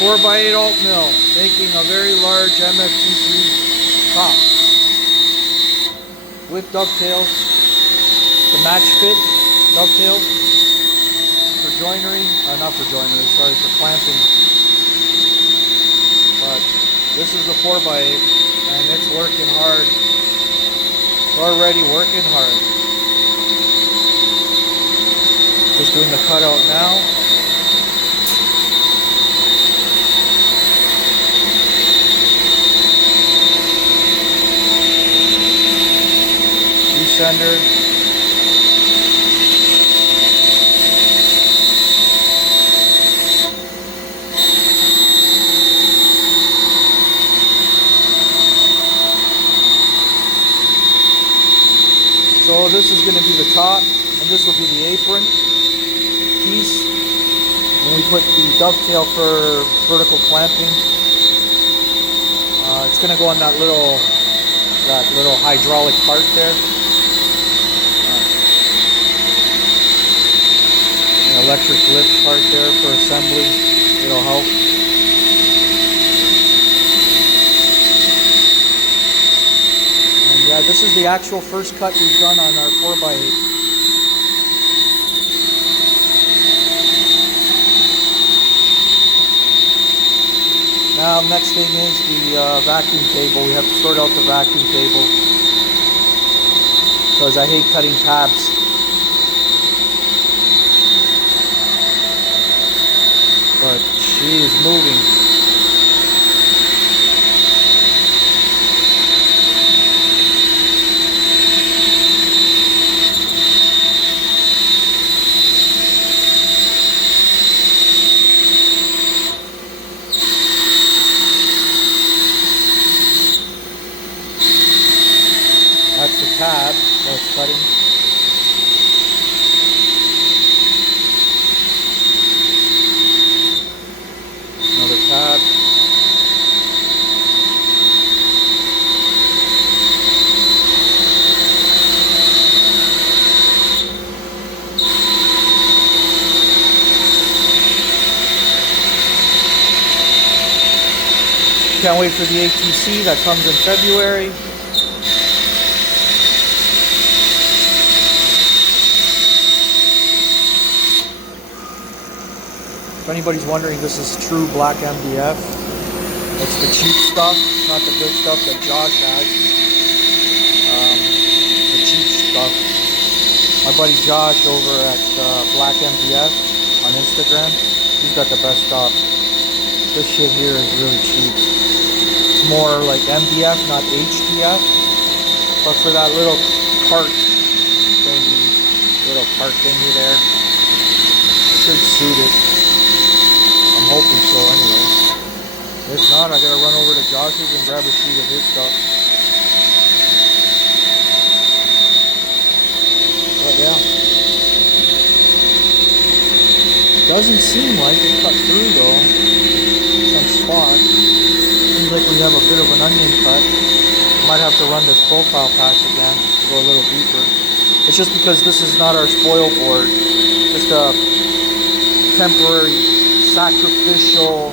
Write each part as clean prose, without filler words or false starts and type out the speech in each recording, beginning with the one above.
4x8 Altmill making a very large MFT3 top with dovetails, the match fit dovetails for joinery, not for joinery, sorry, for clamping. But this is the 4x8 and it's working hard. It's already working hard. Just doing the cutout now. Descender. So this is going to be the top, and this will be the apron piece. And we put the dovetail for vertical clamping. It's going to go on that little hydraulic part there. An electric lift part there for assembly. It'll help. And yeah, this is the actual first cut we've done on our 4x8. Now, next thing is the vacuum table. We have to sort out the vacuum table because I hate cutting tabs. But she is moving. That's the tab that it's cutting. Another tab. Can't wait for the ATC that comes in February. If anybody's wondering, this is true black MDF. It's the cheap stuff, not the good stuff that Josh has. The cheap stuff. My buddy Josh over at Black MDF on Instagram, he's got the best stuff. This shit here is really cheap. It's more like MDF, not HDF. But for that little cart thingy, there, should suit it. I'm hoping so anyway. If not, I gotta run over to Josh's and grab a sheet of his stuff. But yeah. Doesn't seem like it cut through though. Some spots. Seems like we have a bit of an onion cut. Might have to run this profile patch again to go a little deeper. It's just because this is not our spoil board. Just a temporary sacrificial,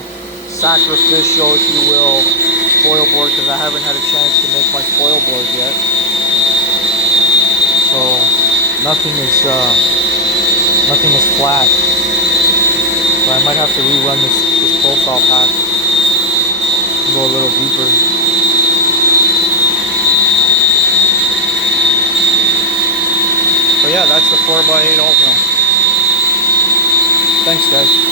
if you will, spoil board, because I haven't had a chance to make my spoil board yet. So nothing is flat. So I might have to rerun this profile pack and go a little deeper. But yeah, that's the 4x8 Altmill. Thanks, guys.